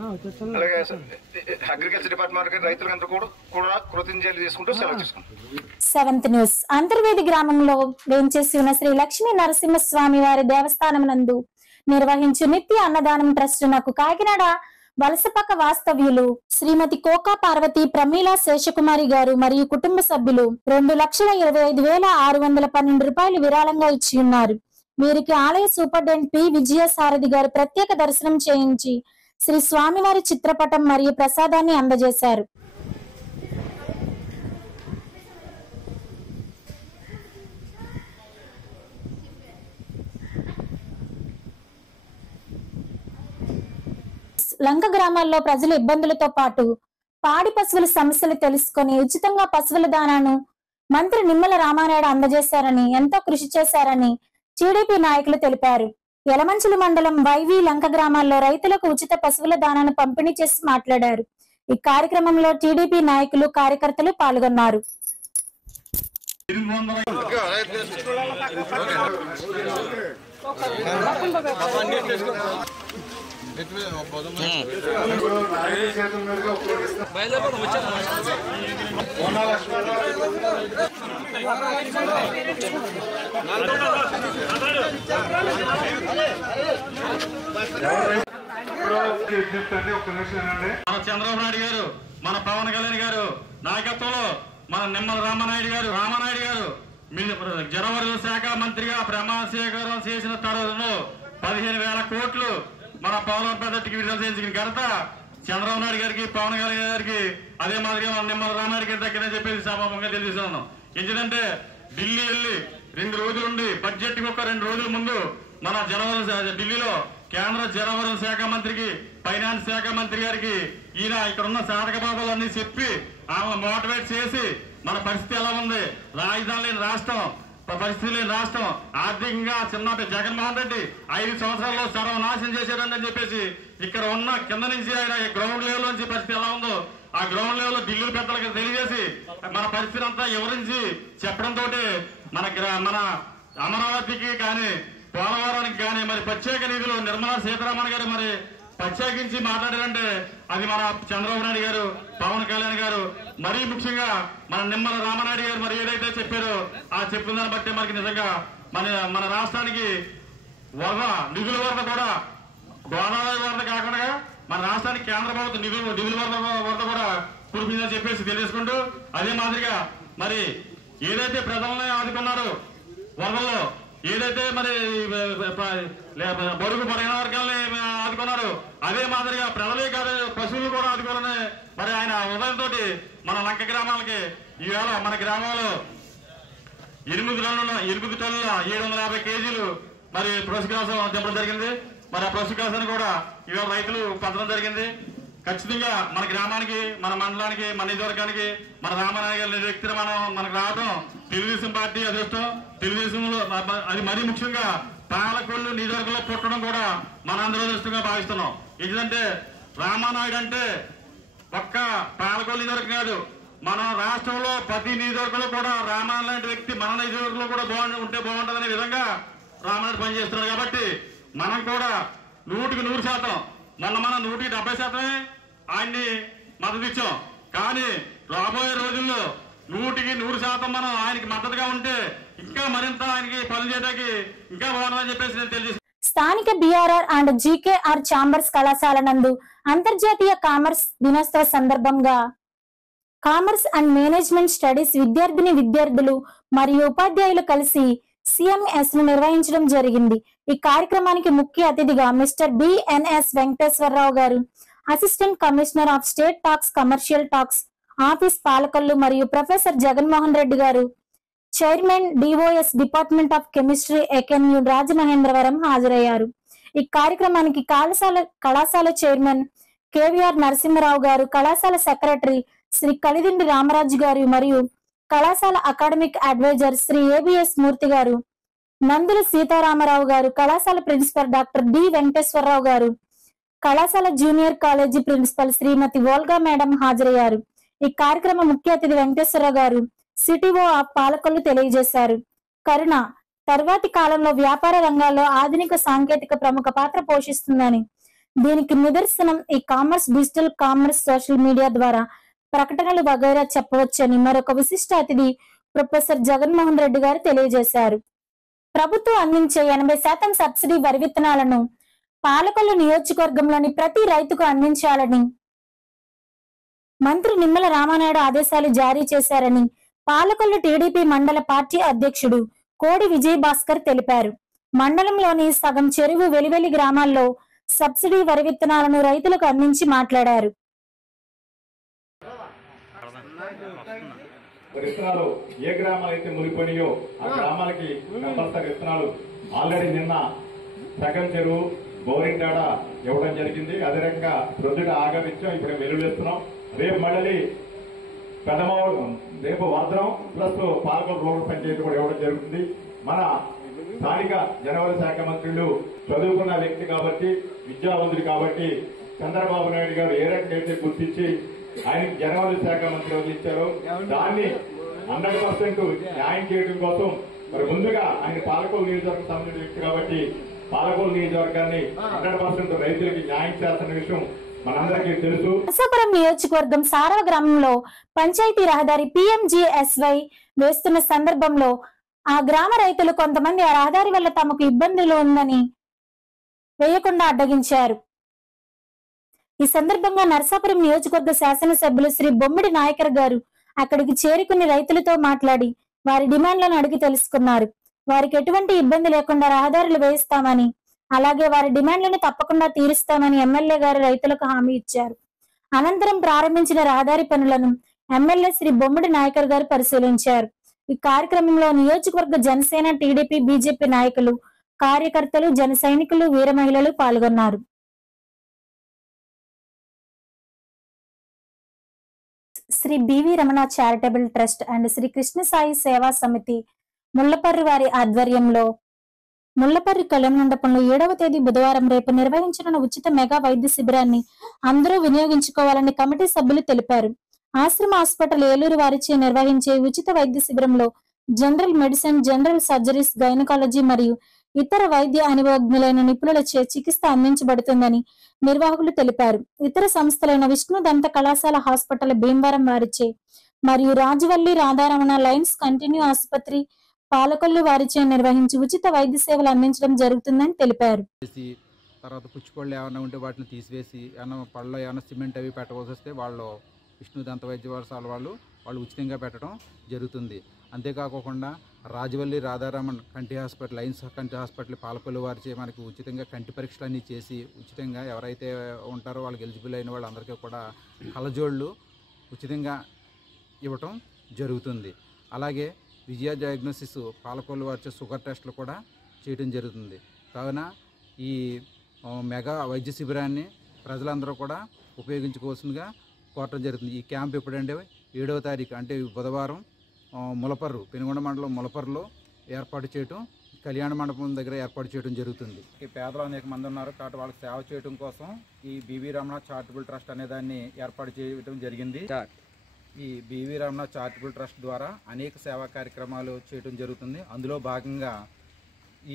అలాగే అగ్రికల్చర్ డిపార్ట్మెంట్ వారికి, రైతులందరూ కూడా కృతజ్ఞతలు చేసుకుంటూ సెలవు తీసుకుంటాం. 7th news. అంతర్వేది గ్రామంలో వేంచేసి ఉన్న శ్రీ లక్ష్మీ నరసింహస్వామి వారి దేవస్థానం నందు నిర్వహించు నిత్య అన్నదానం ట్రస్ట్ నాకు కాకినాడ వలసపక్క వాస్తవ్యులు శ్రీమతి కోకా పార్వతి ప్రమీల శేషకుమారి గారు మరియు కుటుంబ సభ్యులు 2,25,612 రూపాయలు విరాళంగా ఇచ్చి ఉన్నారు. వీరికి ఆలయ సూపరింటెండెంట్ పి విజయసారథి గారు ప్రత్యేక దర్శనం చేయించి శ్రీ స్వామివారి చిత్రపటం మరియు ప్రసాదాన్ని అందజేశారు. లంక గ్రామాల్లో ప్రజల ఇబ్బందులతో పాటు పాడి పశువుల సమస్యలు తెలుసుకొని ఉచితంగా పశువుల దానాను మంత్రి నిమ్మల రామానాయుడు అందజేశారని, ఎంతో కృషి చేశారని టీడీపీ నాయకులు తెలిపారు. యలమంచిలి మండలం వైవి లంక గ్రామాల్లో రైతులకు ఉచిత పశువుల దానాను పంపిణీ చేసి మాట్లాడారు. ఈ కార్యక్రమంలో టీడీపీ నాయకులు, కార్యకర్తలు పాల్గొన్నారు. మన చంద్రబాబు నాయుడు గారు, మన పవన్ కళ్యాణ్ గారు నాయకత్వంలో మన నిమ్మల రామానాయుడు గారు జలవనరుల శాఖ మంత్రిగా ప్రమాణ స్వీకారం చేసిన తరుణంలో 15,000 కోట్లు మన పోలవరం ప్రాజెక్టుకి విడుదల చేసిన ఘనత చంద్రబాబు నాయుడు గారికి, పవన్ కళ్యాణ్ గారికి, అదే మాదిరిగా మన నిమ్మల రామానాయుడు గారి దగ్గర చెప్పేసి సభాముఖంగా తెలియజేస్తున్నాం. ఎందుకంటే ఢిల్లీ వెళ్ళి 2 రోజులుండి బడ్జెట్ ఒక 2 రోజుల ముందు మన ఢిల్లీలో కేంద్ర జలవనరుల శాఖ మంత్రికి, ఫైనాన్స్ శాఖ మంత్రి గారికి ఈయన ఇక్కడ ఉన్న సాధక బాధలన్నీ చెప్పి ఆమె మోటివేట్ చేసి మన పరిస్థితి ఎలా ఉంది, రాజధాని లేని రాష్ట్రం, పరిస్థితి లేని రాష్ట్రం, ఆర్థికంగా చిన్న జగన్మోహన్ రెడ్డి 5 సంవత్సరాల్లో సర్వనాశనం చేశారని చెప్పేసి ఇక్కడ ఉన్న కింద నుంచి ఆయన గ్రౌండ్ లెవెల్ నుంచి పరిస్థితి ఎలా ఉందో ఆ గ్రౌండ్ లెవెల్ లో ఢిల్లీ పెద్దలకు తెలియజేసి మన పరిస్థితి అంతా వివరించి చెప్పడంతో మన అమరావతికి కానీ పోలవరానికి కానీ మరి ప్రత్యేక నిధులు నిర్మలా సీతారామన్ గారు మరి ప్రత్యేకించి మాట్లాడారంటే అది మన చంద్రబాబు నాయుడు గారు, పవన్ కళ్యాణ్ గారు, మరీ ముఖ్యంగా మన నిమ్మల రామానాయుడు గారు మరి ఏదైతే చెప్పారో ఆ చెప్పిన దాన్ని బట్టి మనకి నిజంగా మన రాష్ట్రానికి నిధుల వరద కూడా గోదావరి వరద కాకుండా మన రాష్ట్రానికి కేంద్ర ప్రభుత్వం నిధుల వరద కూడా కురిపిందని చెప్పేసి తెలియజేసుకుంటూ, అదే మాదిరిగా మరి ఏదైతే ప్రజలని ఆదుకున్నారో వరదల్లో ఏదైతే మరి బడుగు బలహీన వర్గాల్ని ఆదుకున్నారు, అదే మాదిరిగా ప్రజలే కాదు పశువులు కూడా ఆదుకోవాలని మరి ఆయన ఉదయంతో మన లంక గ్రామాలకి ఈవేళ మన గ్రామంలో 8 టన్నుల 750 కేజీలు మరి పశుగ్రాసం దింపడం జరిగింది. మరి ఆ పశుగ్రాసాన్ని కూడా ఈవేళ రైతులు పంచడం జరిగింది. ఖచ్చితంగా మన గ్రామానికి, మన మండలానికి, మన నియోజకవర్గానికి మన రామారాయ గారి వ్యక్తిని మనకు రావడం తెలుగుదేశం పార్టీ అదృష్టం. తెలుగుదేశంలో అది మరీ ముఖ్యంగా పాలకొల్లు నియోజకవర్గంలో పుట్టడం కూడా మన అందరూ అదృష్టంగా భావిస్తున్నాం. ఎందుకంటే రామానాయుడు అంటే ఒక్క పాలకొల్లు నియోజకవర్గం కాదు, మన రాష్ట్రంలో ప్రతి నియోజకవర్గంలో కూడా రామానాయుడు లాంటి వ్యక్తి మన నియోజకవర్గంలో కూడా ఉంటే బాగుంటుందనే విధంగా రామానాయుడు పనిచేస్తున్నాడు. కాబట్టి మనం కూడా 100% మన 170% ఆయన్ని మద్దతు ఇచ్చాం. కానీ రాబోయే రోజుల్లో 100% మనం ఆయనకి మద్దతుగా ఉంటే ఇంకా మరింత ఆయనకి పనులు చేయడానికి ఇంకా బాగుంటుందని చెప్పేసి నేను తెలియజేస్తాను. స్థానిక బిఆర్ఆర్ అండ్ జీకేఆర్ ఛాంబర్స్ కళాశాల నందు అంతర్జాతీయ కామర్స్ దినోత్సవ సందర్భంగా కామర్స్ అండ్ మేనేజ్మెంట్ స్టడీస్ విద్యార్థులు మరియు ఉపాధ్యాయులు కలిసి సిఎంఎస్ ను నిర్వహించడం జరిగింది. ఈ కార్యక్రమానికి ముఖ్య అతిథిగా mister BNS Venkateswararao garu, assistant commissioner of state tax commercial tax office Palakollu మరియు professor Jaganmohan Reddy garu, chairman DOS department of chemistry AKNU Rajamahendravaram హాజరయ్యారు. ఈ కార్యక్రమానికి కళాశాల చైర్మన్ కేవీఆర్ నరసింహరావు గారు, కళాశాల సెక్రటరీ శ్రీ కలిదిండి రామరాజు గారు మరియు కళాశాల అకాడమిక్ అడ్వైజర్ శ్రీ ఏబిఎస్ మూర్తి గారు, నందుల సీతారామరావు గారు, కళాశాల ప్రిన్సిపల్ డాక్టర్ డి వెంకటేశ్వరరావు గారు, కళాశాల జూనియర్ కాలేజీ ప్రిన్సిపల్ శ్రీమతి వోల్గా మేడం హాజరయ్యారు. ఈ కార్యక్రమ ముఖ్య అతిథి వెంకటేశ్వరరావు గారు సిటీఓ ఆఫ్ పాలకొల్లు తెలియజేశారు. కరుణ తర్వాతి కాలంలో వ్యాపార రంగాల్లో ఆధునిక సాంకేతిక ప్రముఖ పాత్ర పోషిస్తుందని, దీనికి నిదర్శనం e commerce, digital commerce, social media ద్వారా ప్రకటనలు వగైరా చెప్పవచ్చని మరొక విశిష్ట అతిథి ప్రొఫెసర్ జగన్మోహన్ రెడ్డి గారు తెలియజేశారు. ప్రభుత్వం అందించే 80% సబ్సిడీ వరి విత్తనాలను పాలకొల్లు నియోజకవర్గంలోని ప్రతి రైతుకు అందించాలని మంత్రి నిమ్మల రామానాయుడు ఆదేశాలు జారీ చేశారని పాలకొల్లు టీడీపీ మండల పార్టీ అధ్యక్షుడు కోడి విజయ్ భాస్కర్ తెలిపారు. మండలంలోని సగం చెరువు వెలివెలి గ్రామాల్లో సబ్సిడీ వరి విత్తనాలను రైతులకు అందించి మాట్లాడారు. విత్తనాలు ఏ గ్రామాలు అయితే మునిపోయినాయో ఆ గ్రామాలకి కంపల్సరీ విత్తనాలు ఆల్రెడీ నిన్న సగం చెరువు బోరింగ్ డాడ ఇవ్వడం జరిగింది. అదే రకంగా ప్రొద్దుట ఆగమించాం, ఇప్పుడు వెలువెస్తున్నాం. రేపు మళ్ళీ పెదమావుడు, రేపు వద్రం ప్లస్ పాలకొల్లు రూరల్ పంచాయతీ కూడా ఇవ్వడం జరుగుతుంది. మన స్థానిక జనవరి శాఖ మంత్రులు చదువుకున్న వ్యక్తి కాబట్టి, విద్యావంతుడు కాబట్టి చంద్రబాబు నాయుడు గారు ఏ రకంగా అయితే గుర్తించి ఆయనకి జనవరి శాఖ మంత్రి వదిలించారు, దాన్ని 100% న్యాయం చేయడం కోసం మరి ముందుగా ఆయన పాలకొల్లు నియోజకవర్గం సంబంధించిన వ్యక్తి కాబట్టి పాలకొల్లు నియోజకవర్గాన్ని 100% రైతులకి న్యాయం చేస్తున్న విషయం మనందరికీ తెలుసు. నరసాపురం నియోజకవర్గం సారవ గ్రామంలో పంచాయతీ రహదారి PMGSY వేస్తున్న సందర్భంలో ఆ గ్రామ రైతులు కొంతమంది ఆ రహదారి వల్ల తమకు ఇబ్బందులు ఉందని వేయకుండా అడ్డగించారు. ఈ సందర్భంగా నరసాపురం నియోజకవర్గ శాసనసభ్యులు శ్రీ బొమ్మిడి నాయకర్ గారు అక్కడికి చేరుకుని రైతులతో మాట్లాడి వారి డిమాండ్లను అడిగి తెలుసుకున్నారు. వారికి ఎటువంటి ఇబ్బంది లేకుండా రహదారులు వేయిస్తామని, అలాగే వారి డిమాండ్లను తప్పకుండా తీరుస్తామని ఎమ్మెల్యే గారు రైతులకు హామీ ఇచ్చారు. అనంతరం ప్రారంభించిన రహదారి పనులను ఎమ్మెల్యే శ్రీ బొమ్మిడి నాయకర్ గారు పరిశీలించారు. ఈ కార్యక్రమంలో నియోజకవర్గ జనసేన, టీడీపీ, బీజేపీ నాయకులు, కార్యకర్తలు, జన సైనికులు, వీర మహిళలు పాల్గొన్నారు. Shri B V Ramana charitable trust and Shri Krishnasai Seva Samiti ముళ్లపర్రి వారి ఆధ్వర్యంలో ముళ్లపర్రి కళ్యాణ మండపంలో 7వ తేదీ బుధవారం రేపు నిర్వహించనున్న ఉచిత మెగా వైద్య శిబిరాన్ని అందరూ వినియోగించుకోవాలని కమిటీ సభ్యులు తెలిపారు. ఆశ్రమ హాస్పిటల్ ఏలూరు వారిచే నిర్వహించే ఉచిత వైద్య శిబిరంలో general medicine, general surgeries, gynaecology మరియు ఇతర వైద్య అనుభవజ్ఞులైన నిపుణులచే చికిత్స అందించబడుతుందని నిర్వాహకులు తెలిపారు. ఇతర సంస్థలైన విష్ణు దంత కళాశాల హాస్పిటల్ భీమవరం వారిచే మరియు రాజవల్లి రాధారమణ లైన్స్ కంటిన్యూ ఆసుపత్రి పాలకొల్లు వారిచే నిర్వహించి ఉచిత వైద్య సేవలు అందించడం జరుగుతుందని తెలిపారు. తర్వాత పుచ్చిపళ్ళు ఏమైనా ఉంటే వాటిని తీసివేసి ఏమైనా పళ్ళలో ఏమైనా సిమెంట్ అవి పెట్టవలసి వస్తే వాళ్ళు విష్ణు దంత వైద్యశాల వాళ్ళు ఉచితంగా పెట్టడం జరుగుతుంది. అంతేకాకుండా రాజవల్లి రాధారామన్ కంటి హాస్పిటల్, లయన్స్ కంటి హాస్పిటల్ పాలకొల్లు వారిచే మనకి ఉచితంగా కంటి పరీక్షలు అన్నీ చేసి ఉచితంగా ఎవరైతే ఉంటారో వాళ్ళకి ఎలిజిబుల్ అయిన వాళ్ళందరికీ కూడా కళ్ళజోళ్ళు ఉచితంగా ఇవ్వటం జరుగుతుంది. అలాగే విజయ డయాగ్నోసిస్ పాలకొల్లు వారిచే షుగర్ టెస్టులు కూడా చేయడం జరుగుతుంది. కావున ఈ మెగా వైద్య శిబిరాన్ని ప్రజలందరూ కూడా ఉపయోగించుకోవాల్సిందిగా కోరటం జరుగుతుంది. ఈ క్యాంప్ ఎప్పుడంటే 7వ తారీఖు అంటే బుధవారం ములపర్రు, పెనుగొండ మండలం ములపర్రులో ఏర్పాటు చేయటం, కళ్యాణ మండపం దగ్గర ఏర్పాటు చేయడం జరుగుతుంది. ఈ పేదలు అనేక మంది ఉన్నారు కాబట్టి వాళ్ళకి సేవ చేయడం కోసం ఈ బివి రమణ చారిటబుల్ ట్రస్ట్ అనే దాన్ని ఏర్పాటు చేయడం జరిగింది. ఈ బివి రమణ చారిటబుల్ ట్రస్ట్ ద్వారా అనేక సేవా కార్యక్రమాలు చేయడం జరుగుతుంది. అందులో భాగంగా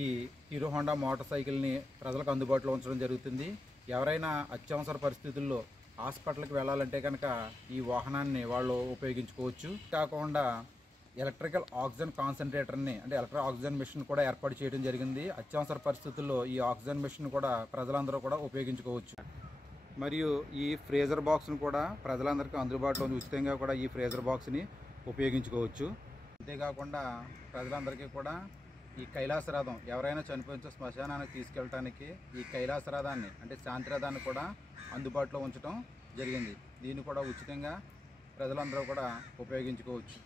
ఈ హీరో హోండా మోటార్ సైకిల్ని ప్రజలకు అందుబాటులో ఉంచడం జరుగుతుంది. ఎవరైనా అత్యవసర పరిస్థితుల్లో హాస్పిటల్కి వెళ్ళాలంటే కనుక ఈ వాహనాన్ని వాళ్ళు ఉపయోగించుకోవచ్చు. కాకుండా ఎలక్ట్రికల్ ఆక్సిజన్ కాన్సన్ట్రేటర్ని అంటే ఎలక్ట్రిక్ ఆక్సిజన్ మిషన్ కూడా ఏర్పాటు చేయడం జరిగింది. అత్యవసర పరిస్థితుల్లో ఈ ఆక్సిజన్ మిషన్ కూడా ప్రజలందరూ కూడా ఉపయోగించుకోవచ్చు. మరియు ఈ ఫ్రీజర్ బాక్స్ను కూడా ప్రజలందరికీ అందుబాటులో ఉచితంగా కూడా ఈ ఫ్రీజర్ బాక్స్ని ఉపయోగించుకోవచ్చు. అంతేకాకుండా ప్రజలందరికీ కూడా ఈ కైలాస రథం ఎవరైనా చనిపోయిన శ్మశానానికి తీసుకెళ్ళటానికి ఈ కైలాస రథాన్ని అంటే శాంతి రథాన్ని కూడా అందుబాటులో ఉంచడం జరిగింది. దీన్ని కూడా ఉచితంగా ప్రజలందరూ కూడా ఉపయోగించుకోవచ్చు.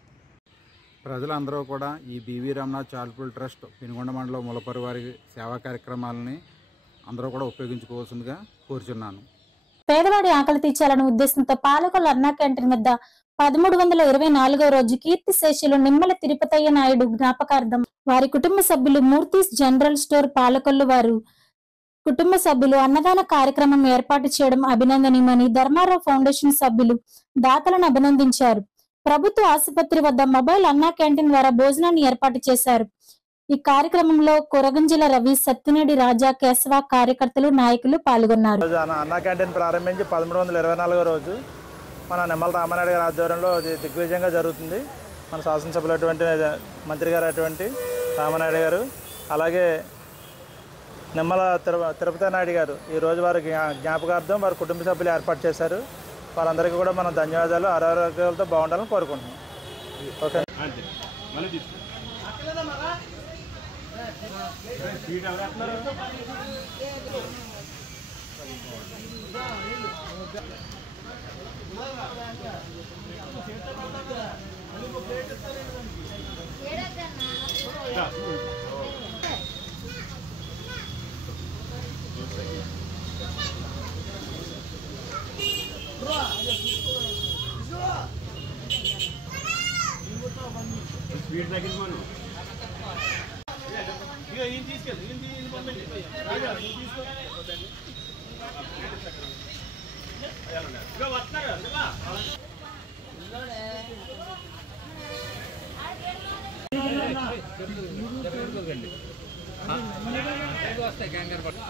ప్రజలందరూ కూడా ఈ B V Ramana charitable trust Penugonda మండలం ములపర్రు వారి సేవా కార్యక్రమాలని అందరూ కూడా ఉపయోగించుకోవాల్సిందిగా కోరుచున్నాను. పేదవాడి ఆకలి తీర్చాలనే ఉద్దేశంతో పాలకొల్లు అన్నా క్యాంటీన్ వద్ద 1324వ రోజు కీర్తిశేషులు నిమ్మల తిరుపతయ్య నాయుడు జ్ఞాపకార్థం వారి కుటుంబ సభ్యులు మూర్తిస్ జనరల్ స్టోర్ పాలకొల్లు వారు కుటుంబ సభ్యులు అన్నదాన కార్యక్రమం ఏర్పాటు చేయడం అభినందనీయమని ధర్మారావు ఫౌండేషన్ సభ్యులు దాతలను అభినందించారు. ప్రభుత్వ ఆసుపత్రి వద్ద మొబైల్ అన్నా క్యాంటీన్ ద్వారా భోజనాన్ని ఏర్పాటు చేశారు. ఈ కార్యక్రమంలో కొరగంజల రవి, సత్యనేడి రాజా, కేశవ కార్యకర్తలు, నాయకులు పాల్గొన్నారు. అన్నా క్యాంటీన్ ప్రారంభించి 1324వ రోజు మన నిమ్మల రామానాయుడు గారి ఆధ్వర్యంలో దిగ్విజయంగా జరుగుతుంది. మన శాసనసభ్యులు అటువంటి మంత్రి గారు అటువంటి రామానాయుడు గారు, అలాగే నిమ్మల తిరుపతి నాయుడు గారు ఈరోజు వారి జ్ఞాపకార్థం వారి కుటుంబ సభ్యులు ఏర్పాటు చేశారు. వారందరికీ కూడా మనం ధన్యవాదాలు, ఆరోగ్యాలతో బాగుండాలని కోరుకుంటున్నాం. ఓకే. స్పీడ్ తగ్గించుకోను ఈయన తీసుకెళ్ళి వస్తున్నారు వస్తాయి కంగారు పట్టు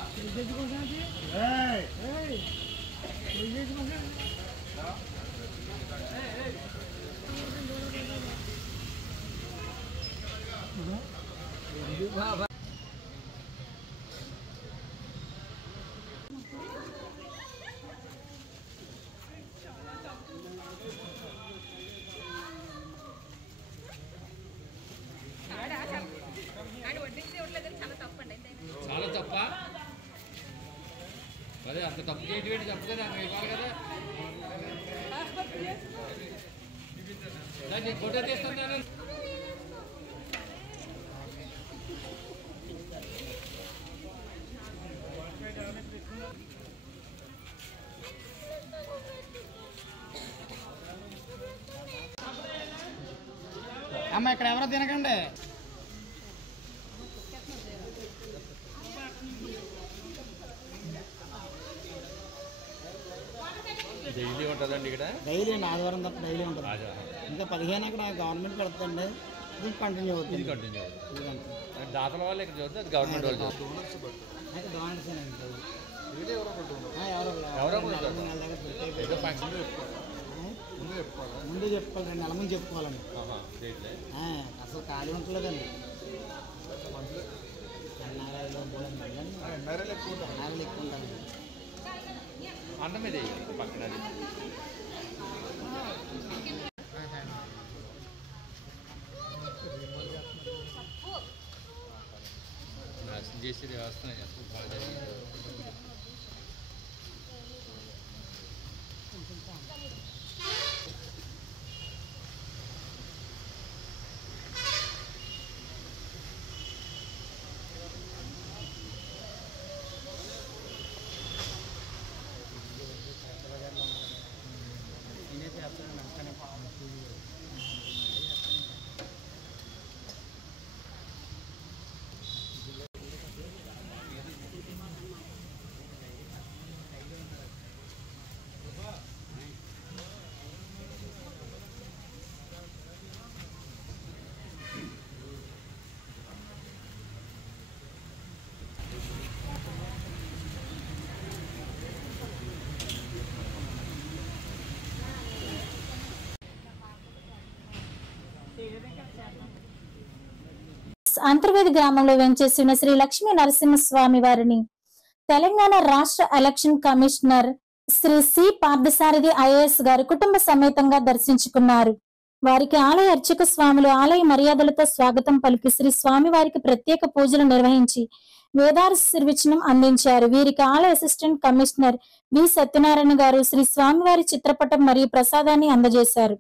చాలా తప్ప అదే అంత తప్పు చేయడం తప్పు కదా ఇవ్వాలి కదా. నేను ఫోటో తీస్తున్నాను. అమ్మ ఇక్కడ ఎవరో తినకండి. డైలీ ఉంటుందండి ఇక్కడ? డైలీ ఆదివారం తప్ప డైలీ ఉంటుంది. ఇంకా 15 అక్కడ గవర్నమెంట్ పెడుతుందండి. ఇది కంటిన్యూ అవుతుంది. కంటిన్యూ అవుతుంది. దాతల వాళ్ళు ఇక్కడ చూస్తే అది గవర్నమెంట్ వాళ్ళు ముందు చెప్పుకోవాలి. 2 నెలల ముందు చెప్పుకోవాలండి. అసలు ఖాళీ ఉంటలేదండి. ఎన్ఆర్ఐలు ఎక్కువ ఉంటారండి. అన్నం ఇది పక్కన చేసి వస్తున్నాయి బాగా జరిగింది. అంతర్వేది గ్రామంలో వెంచేసిన శ్రీ లక్ష్మీ నరసింహస్వామి వారిని తెలంగాణ రాష్ట్ర election commissioner Shri C Parthasarathy IAS గారు కుటుంబ సమేతంగా దర్శించుకున్నారు. వారికి ఆలయ అర్చక స్వాములు ఆలయ మర్యాదలతో స్వాగతం పలికి శ్రీ స్వామి వారికి ప్రత్యేక పూజలు నిర్వహించి వేదాశీర్వచనం అందించారు. వీరికి ఆలయ అసిస్టెంట్ కమిషనర్ వి సత్యనారాయణ గారు శ్రీ స్వామివారి చిత్రపటం మరియు ప్రసాదాన్ని అందజేశారు.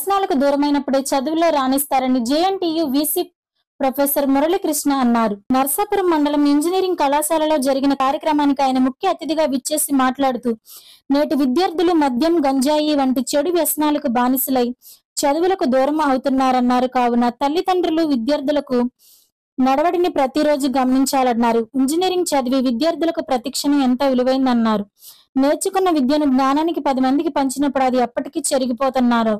వ్యసనాలకు దూరమైనప్పుడే చదువులో రాణిస్తారని జేఎన్టీయు వీసీ ప్రొఫెసర్ మురళీకృష్ణ అన్నారు. నర్సాపురం మండలం ఇంజనీరింగ్ కళాశాలలో జరిగిన కార్యక్రమానికి ఆయన ముఖ్య అతిథిగా విచ్చేసి మాట్లాడుతూ నేటి విద్యార్థులు మద్యం, గంజాయి వంటి చెడు వ్యసనాలకు బానిసలై చదువులకు దూరం అవుతున్నారన్నారు. కావున తల్లిదండ్రులు విద్యార్థులకు నడవడిని ప్రతిరోజు గమనించాలన్నారు. ఇంజనీరింగ్ చదివి విద్యార్థులకు ప్రతిక్షణం ఎంతో విలువైందన్నారు. నేర్చుకున్న విద్యను జ్ఞానానికి 10 మందికి పంచినప్పుడు అది ఎప్పటికీ చెరిగిపోతున్నారు.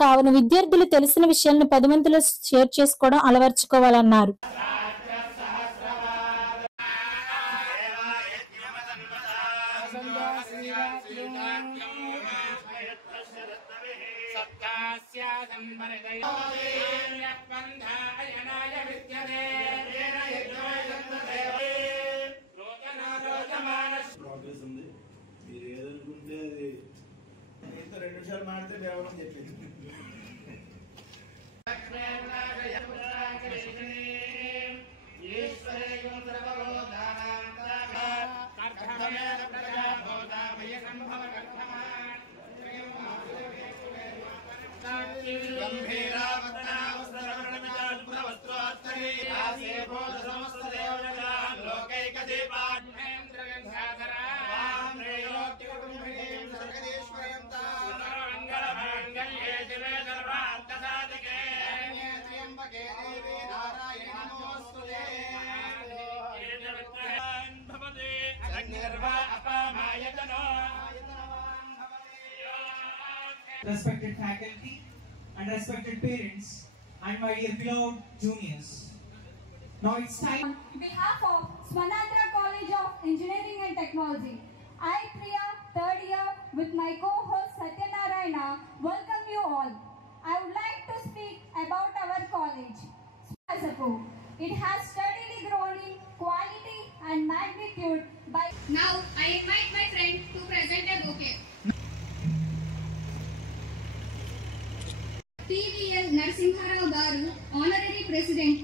కావున విద్యార్థులు తెలిసిన విషయాలను 10 మందిలో షేర్ చేసుకోవడం అలవర్చుకోవాలన్నారు. మీరు ఏదనుకుంటే అది 2 నిమిషాలు మాడితే దేవరం చెప్పింది. Respected faculty and respected parents and my dear beloved juniors. Now it's time. On behalf of Swanandra College of Engineering and Technology, I, Priya, 3rd year, with my co-host Satyanarayana, welcome you all. I would like to speak Now I invite my friend to present a bouquet. TVL Narasimharao Garu, Honorary President.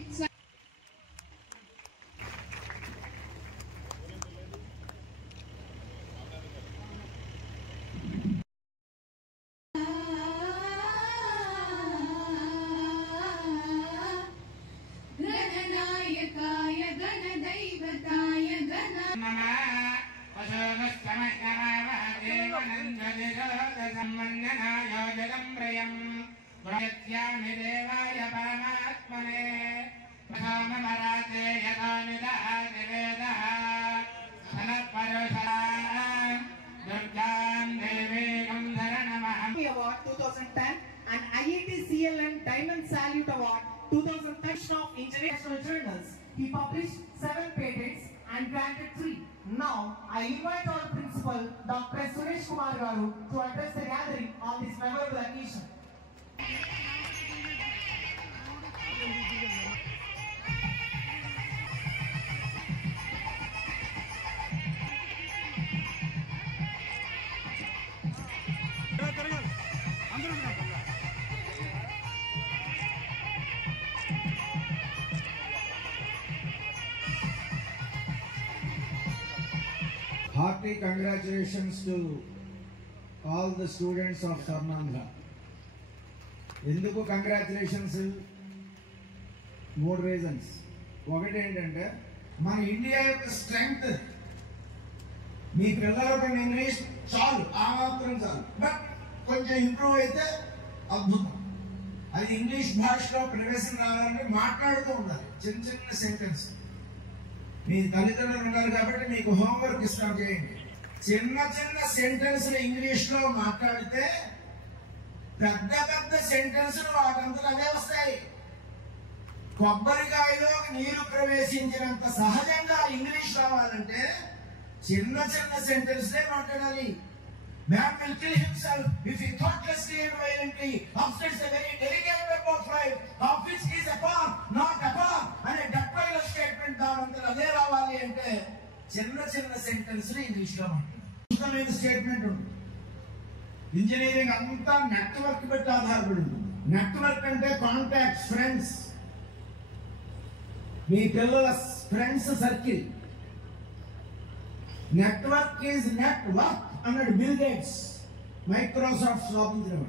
Award 2010 and IIT CLN Diamond Salute Award 2010 of International Journals. He published 7 patents and granted 3. Now I invite our principal Dr. Suresh Kumar Garu to address the gathering on this memorable occasion. Hearty congratulations to all the students of Swarnandhra. ఎందుకు congratulations? 3 reasons. ఒకటి ఏంటంటే మన India యొక్క strength. మీ పిల్లలకు English చాలు, ఆ మాత్రం చాలు, బట్ కొంచెం ఇంప్రూవ్ అయితే అద్భుతం. అది ఇంగ్లీష్ భాషలో ప్రవేశం రావాలంటే మాట్లాడుతూ ఉండాలి, చిన్న చిన్న సెంటెన్స్. మీ తల్లిదండ్రులు ఉన్నారు కాబట్టి మీకు హోంవర్క్ ఇస్తాం, చేయండి. చిన్న చిన్న సెంటెన్స్ ఇంగ్లీష్ లో మాట్లాడితే పెద్ద పెద్ద సెంటెన్స్ వాటంతా అదే వస్తాయి. కొబ్బరికాయలో నీరు ప్రవేశించినంత సహజంగా ఇంగ్లీష్ రావాలంటే చిన్న చిన్న సెంటెన్స్ మాట్లాడాలి. Man will kill himself if he thoughtlessly and violently upsets a very delicate web of life, of which he is a part, not a part. అనే డబ్బైల స్టేట్మెంట్ దానంతా అదే రావాలి అంటే చిన్న చిన్న సెంటెన్స్ ఇంగ్లీష్ లో ఉంటుంది. స్టేట్మెంట్ ఉంటుంది. ఇంజనీరింగ్ అంతా నెట్వర్క్ పెట్టి ఆధారపడి ఉంటుంది. నెట్వర్క్ అంటే కాంటాక్ట్స్, ఫ్రెండ్స్, మీ పిల్లల friends circle. Network is network అన్నాడు బిల్ గేట్స్, మైక్రోసాఫ్ట్ స్థాపించిన.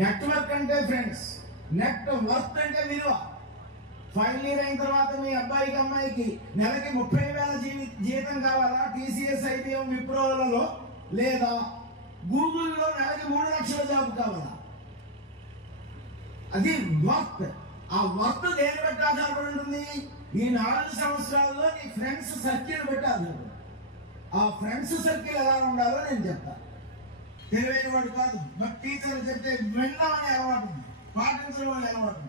నెట్వర్క్ అంటే ఫ్రెండ్స్, నెట్ వర్క్ అంటే విలువ. ఫైనల్ ఇయర్ అయిన తర్వాత మీ అబ్బాయికి అమ్మాయికి నెలకి 30,000 జీతం కావాలా టీసీఎస్, ఐబీఎం, విప్రోలలో, లేదా గూగుల్లో నెలకి 3 లక్షల జాబ్ కావాలా? అది వర్క్. ఆ వర్క్ దేని బట్టి ఆధారపడి ఉంటుంది? ఈ 4 సంవత్సరాల్లో నీ ఫ్రెండ్స్ సర్కిల్ బట్టి ఆధారపడి. ఆ ఫ్రెండ్స్ సర్కిల్ ఎలా ఉండాలో నేను చెప్తాను. తెలివైన వాడు కాదు, బట్ టీచర్లు చెప్తే వినడం అనే అలవాటు ఉంది, పాటించడం అనే అలవాటు ఉంది.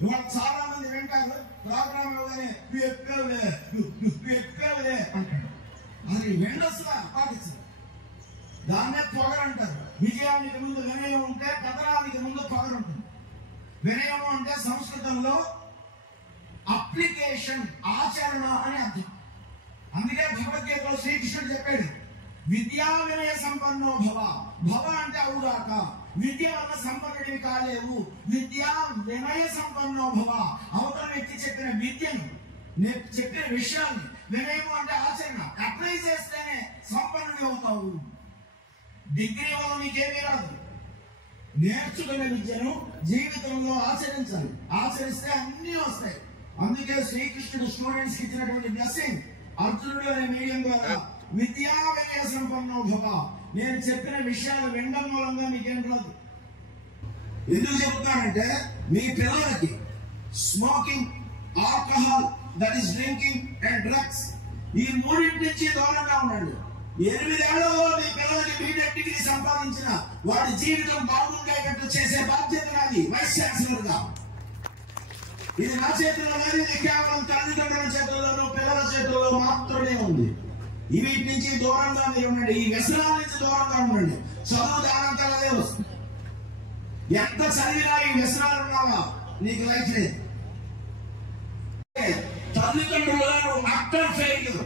ఇవాళ చాలా మంది వింటారు, ప్రోగ్రామ్ ఇవ్వగానే ఎప్పుడే అంటాడు. అది విండొస్తా పాటించదు. దాన్నే పొగరంటారు. విజయానికి ముందు వినయం ఉంటే పతనానికి ముందు పొగరుంటుంది. వినయం అంటే సంస్కృతంలో అప్లికేషన్, ఆచరణ అని అర్థం. అందుకే భగవద్గీతలో శ్రీకృష్ణుడు చెప్పాడు, విద్యా వినయ సంపన్నో భవ. భవ అంటే అవుగాక, విద్య వల్ల సంపన్నుడివి కాలేవు. విద్యా వినయ సంపన్నో భవ. అవతల వ్యక్తి చెప్పిన విద్యను, చెప్పిన విషయాన్ని, వినయము అంటే ఆచరణ, అప్లై చేస్తేనే సంపన్నుడి అవుతావు. డిగ్రీ వల్ల నీకేమీ రాదు. నేర్చుకునే విద్యను జీవితంలో ఆచరించాలి. ఆచరిస్తే అన్నీ వస్తాయి. అందుకే శ్రీకృష్ణుడు స్టూడెంట్స్ కి ఇచ్చినటువంటి బ్లెస్సింగ్, అర్జునుడు అనే మీడియం ద్వారా విద్యా వినయ సంపన్నో భవ. నేను చెప్పిన విషయాలు వినడం మూలంగా మీకేం రాదు. ఎందుకు చెప్తానంటే మీ పిల్లలకి smoking, alcohol, that is drinking and drugs, ఈ 3 నుంచి దూరంగా ఉండండి. 8 ఏళ్లలో మీ పిల్లలకి బీటెక్ డిగ్రీ సంపాదించిన వాడి జీవితం బాగుండేటట్టు చేసే బాధ్యత నాది వైస్ ఛాన్సలర్ గా. ఇది నా చేతిలో లేదు, ఇది కేవలం తల్లిదండ్రుల చేతుల్లోనూ పిల్లల చేతుల్లో మాత్రమే ఉంది. వీటి నుంచి దూరంగా మీరు ఉండండి. ఈ వ్యసనాల నుంచి దూరంగా ఉండండి. చదువు దానంతా అదే వస్తుంది. ఎంత చదివినా ఈ వ్యసనాలు ఉన్నావా నీకు లైఫ్ లేదు. తల్లిదండ్రులను అక్కడ ఫెయిల్యూర్.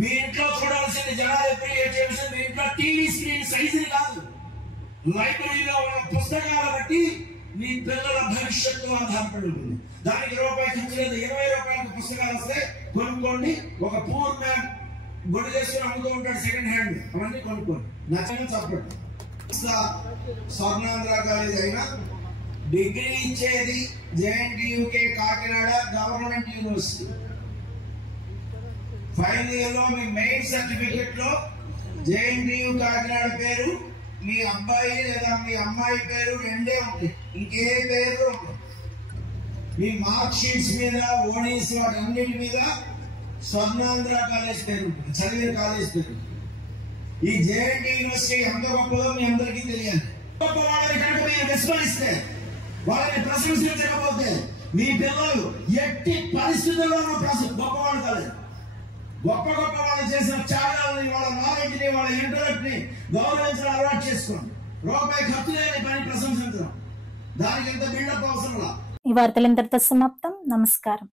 మీ ఇంట్లో చూడాల్సింది జనాలు అప్రిషియేట్ చేయాల్సింది మీ ఇంట్లో టీవీ స్క్రీన్ సైజుని కాదు, లైబ్రరీలో ఉన్న పుస్తకాల బట్టి మీ పిల్లల భవిష్యత్తు ఆధారపడి ఉంటుంది. దానికి రూపాయి ఖర్చు లేదు. 20 రూపాయలకు పుస్తకాలు వస్తే కొనుక్కోండి. ఒక పూర్ మ్యాన్ గొడ్డు చేసుకుని అమ్ముతూ ఉంటాడు సెకండ్ హ్యాండ్, అవన్నీ కొనుక్కోండి. నచ్చిన చెప్పండి. స్వర్ణాంధ్ర కాలేజ్ అయినా డిగ్రీ ఇచ్చేది JNTUK Kakinada government university. Final year లో మీ మెయిన్ సర్టిఫికెట్ లో JNTU కాకినాడ పేరు, మీ అబ్బాయి లేదా మీ అమ్మాయి పేరు రెండే ఉంటాయి, ఇంకే పేరు ఉంటాయి. మీ మార్క్ షీట్స్ మీద ఓనీస్ వాటన్నిటి మీద స్వర్ణాంధ్ర కాలేజ్ పేరు ఉంటుంది, చదివిన కాలేజ్ పేరు. ఈ JNTU యూనివర్సిటీ ఎంత గొప్పదో మీ అందరికీ తెలియాలి. గొప్ప వాళ్ళని కనుక మీరు విస్మరిస్తే, వాళ్ళని ప్రశంసించకపోతే మీ పిల్లలు ఎట్టి పరిస్థితుల్లోనూ గొప్పవాళ్ళు కాలేదు. గొప్ప గొప్ప వాళ్ళు చేసిన త్యాగాలని, వాళ్ళ నాలెడ్జ్ ని, వాళ్ళ ఇంటలెక్ట్ ని గౌరవించడం అలవాటు చేసుకోండి. రూపాయి ఖర్చు లేని పని ప్రశంసించడం, దానికి ఎంత బిల్డప్ అవసరం. ఈ వార్తలు ఇంతటితో సమాప్తం. నమస్కారం.